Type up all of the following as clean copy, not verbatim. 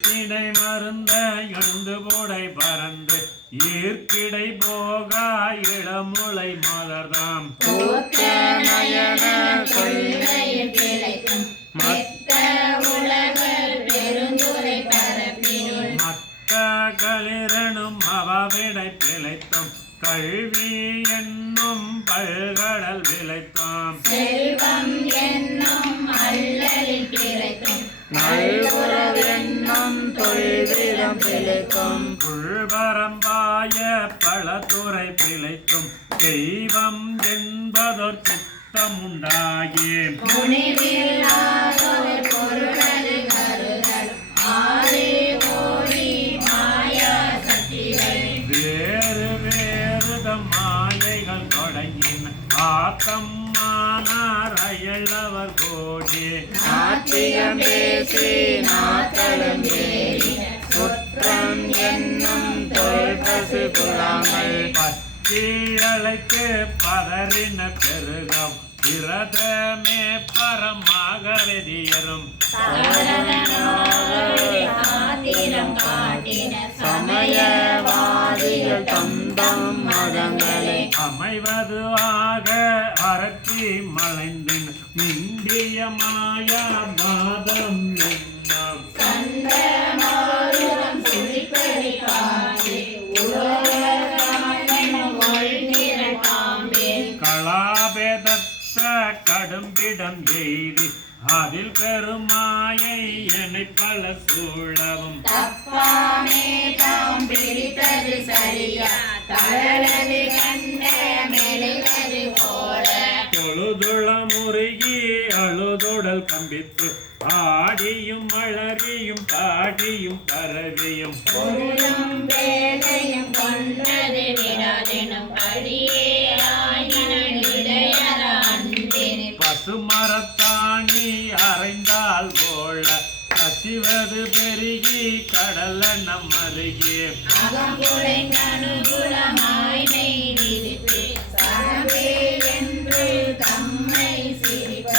இடை மருந்த எழுந்து போடை பறந்து ஈர்க்கிடை போகா இளமுளை மலர்தாம் மத்த களிரனும் அவாவிடை பிழைத்தும் கல்வி என்னும் பல்கடல் விளைத்தாம் செல்வம் என்னும் அல்லலில் பிழைத்தும் நல்குறவென்னும் தொல்விதம் பிழைக்கும் உள்வரம்பாய பலதுறை பிழைத்தும் தெய்வம் என்பதொரு சித்தம் உண்டாகி முனிவில்லாதொரு பொருளது கருதல் ஆறு கோடி மாயா சக்திகள் வேறு வேறுதம் மாயைகள் தொடங்கின ஆக்கம் மானார் அயலவர் கோடி நாட்டியம் பேசி நாட்டலும் ஏறி சுற்றம் என்னும் தொல்பசு புறாமல் பச்சையழைக்கு பதறின பெருகம் விரதமே பரமாக வெதியரும் ஆத்திரம் காட்டின சமயவாதிகள் தந்தம் மதங்களே அமைவது ஆக அரக்கி மலைந்தின் இந்திய மாயா மாதம் எண்ணம் சந்தமாருதம் சுழிப்படி காட்டி உலகமெனும் ஒள்திரள் பாம்பில் கலாபேதத்த கடும்பிடம் எய்தி அதில் பெருமாயை எனை பல சூழவும் தப்பாமே தாம் பிடித்தது சரியா தளரது கண்ட மெலிவது போல தொழுதுள முருகி அழுதுடல் கம்பித்து ஆடியும் அலறியும் பாடியும் பரவியும் பொருளும் வேலையும் கொண்டது விடாதெனும் படியே ஆயின இடையற அன்பினில் பசுமரத்தாணி அறைந்தால் போல கசிவது பெருகி கடல நம் அருகே அகம்புடைந்த அனுகூலமாய் மெய் விரித்து சகவே என்று தம்மை சிரிப்ப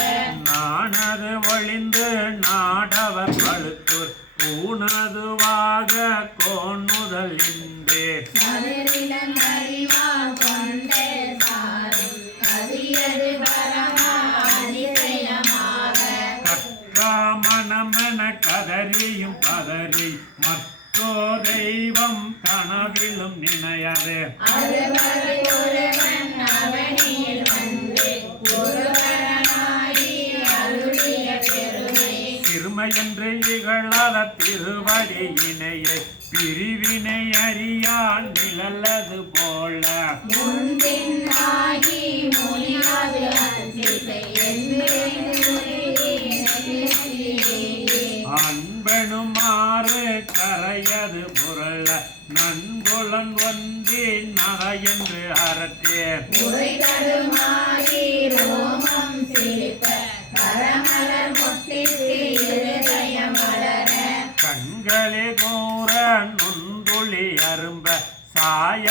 நானது ஒளிந்து நாடவர் பழுத்தூர் பூனதுவாக கோணுதல் இன்றே மதுரிலம் அறிவா கொண்டே சாரும் கதியது பரமா அதிசயமாக கற்றாமணமென கதறியும் பதறி மற்றோ தெய்வம் கனவிலும் நினையாதே அறுவரை ஒருவன் அவனியில் வந்து ஒருவனாகி அருளிய பெருமை சிறுமையென்று இகழாத திருவடியினையை பிரிவினை அறியான் நிழலது போல முன்பின் ஆகி மொழியாது அதிசை அன்பெனுமாறு கரையது புரள நன்குலன் ஒன்றி நகையென்று அறத்தே உரைதடுமாறி ரோமம் சிரிப்ப கரமலர் மொட்டிற்கு இருதய மலர கண்களே கூற நுண்துளி அரும்ப சாய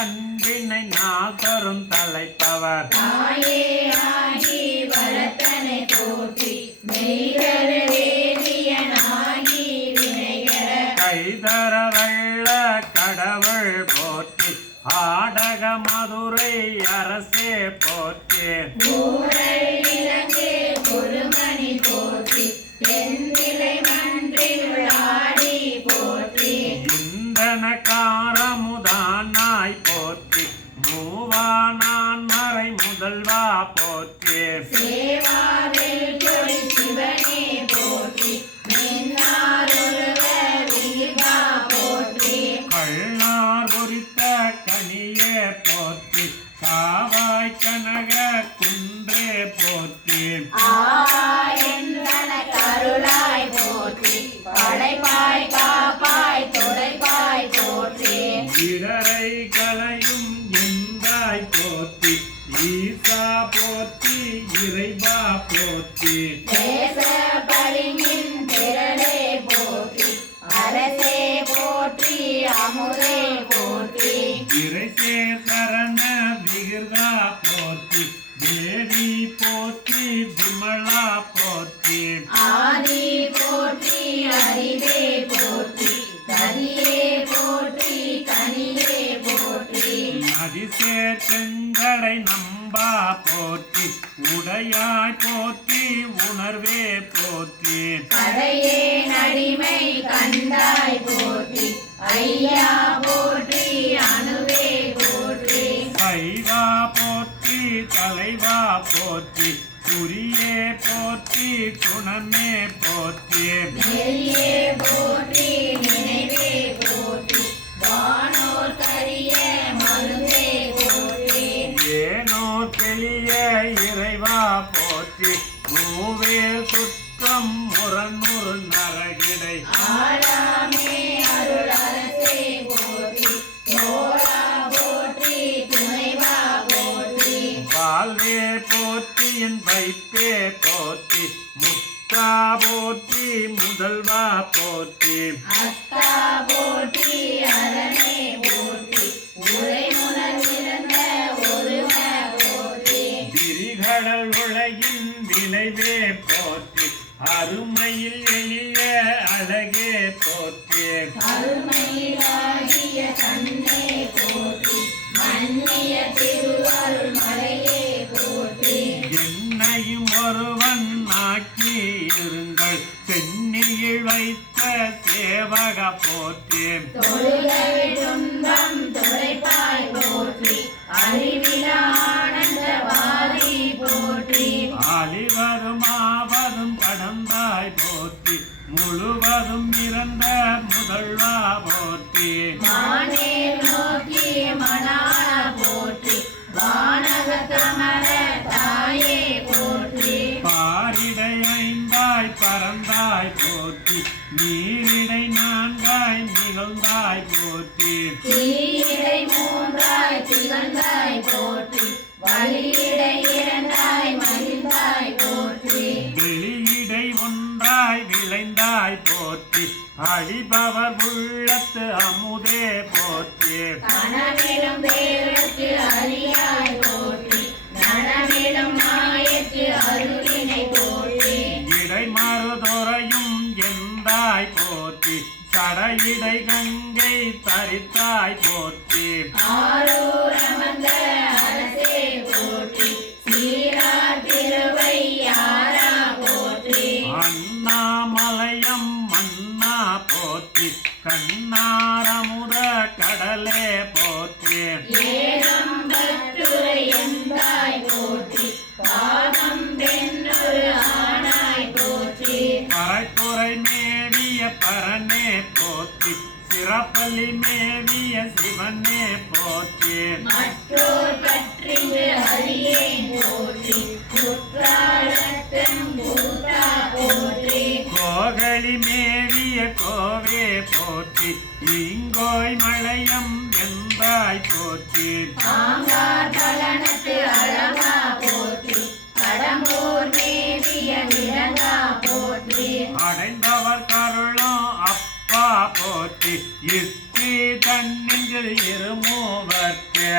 அன்பினை நாகரும் தலைப்பவர் தாயே ஆகி வளத்தனை போற்றி மெய்தரு வேதியனாகி வினைகர கைதர வெள்ள கடவுள் போற்றி ஆடக மதுரை அரசே போற்றி ஊரல் இலங்கு பொறுமணி போற்றி தென்திலை மன்றில் ஆடி போற்றி இந்தன காரமுதானாய் போற்றி மூவானான் மறை முதல்வா போற்றி சேவாவில் கொடி சிவனே போற்றி மின்னாரொருவ விரிவா போற்றி கள்ளார் குறித்த கனியே போற்றி காவாய் கனக குன்றே போற்றி ஆ எந்தன கருளாய் உடம்பா போற்றி உடையாய் போற்றி உணர்வே போற்றி கடையே நடிமை கண்டாய் போற்றி ஐயா போற்றி அணுவே போற்றி சைவா போற்றி தலைவா போற்றி குறியே போற்றி குணமே போற்றி நெறியே போற்றி நினைவே போற்றி வானோர் கரிய மருந்தே போற்றி ஏனோ தெளிய இறைவா போற்றி மூவேல் சுற்றம் முரண்முறு நரகிடை ஆளாமே அருள் அரசே போற்றி தோழா போற்றி துணைவா போற்றி வாழ்வே போற்றி என் வைப்பே போற்றி முத்தா போற்றி முதல்வா போற்றி அத்தா போற்றி அரணே போற்றி உரைமுனிருந்த ஒருவ போற்றி விரிகடல் உலகின் விளைவே போற்றி அருமையில் எளிய அழகே போற்றி அருமையிலாகிய கண்ணே போற்றி மன்னிய திருவருள் மலையே போற்றி என்னையும் ஒருவன் ஆக்கி இருங்கள் சென்னியில் வைத்த சேவக போற்றி தொழுகை துன்பம் துடைப்பாய் போற்றி அறிவில ஆனந்தவாதி போற்றி அழிவதும் ஆவதும் கடந்தாய் போற்றி முழுவதும் இறந்த முதல்வா போற்றி மானே நோக்கி மணாள போற்றி வானகத்தமர தாயே போற்றி பாரிடை ஐந்தாய் பறந்தாய் போற்றி நீரிடை நான்காய் நிகழ்ந்தாய் போற்றி தீயிடை மூன்றாய் திகழ்ந்தாய் போற்றி வழியிடை இரண்டாய் மகிழ்ந்தாய் போற்றி வெளியிடை ஒன்றாய் விளைந்தாய் போற்றி அழிபவர் உள்ளத்து அமுதே போற்றி கனவிலும் வேறுக்கு அறியாய் போற்றி நனவிலும் மாயத்து அருளினை போற்றி இடை மறுதுறையும் எந்தாய் போற்றி சடையிடை கங்கை தரித்தாய் போற்றி ஆரூரமந்த அரசே போற்றி சீரார் திருவையாரா போற்றி அண்ணாமலையம் மன்னா போற்றி கண்ணாரமுத கடலே போற்றி ஏகம் பற்றுரை எந்தாய் போற்றி பாகம் பெண்ணொரு ஆனாய் போற்றி பறைத்துறை மேவிய பரனே போற்றி சிறப்பள்ளி மேவிய சிவனே போற்றி மற்றோர் பற்றிங்கு அறியேன் போற்றி குற்றாலத்தன் கூத்தா போற்றி கோகலி மேவிய கோவே போற்றி இங்கோய் மலையம் எந்தாய் போற்றி ஆங்கார் பலனத்து அளவா போற்றி கடம்பூர் மேவிய விலங்கா போற்றி அடைந்தவர் கருளும் அப்பா போற்றி இத்தி தன்னில் இருமூவர்க்கு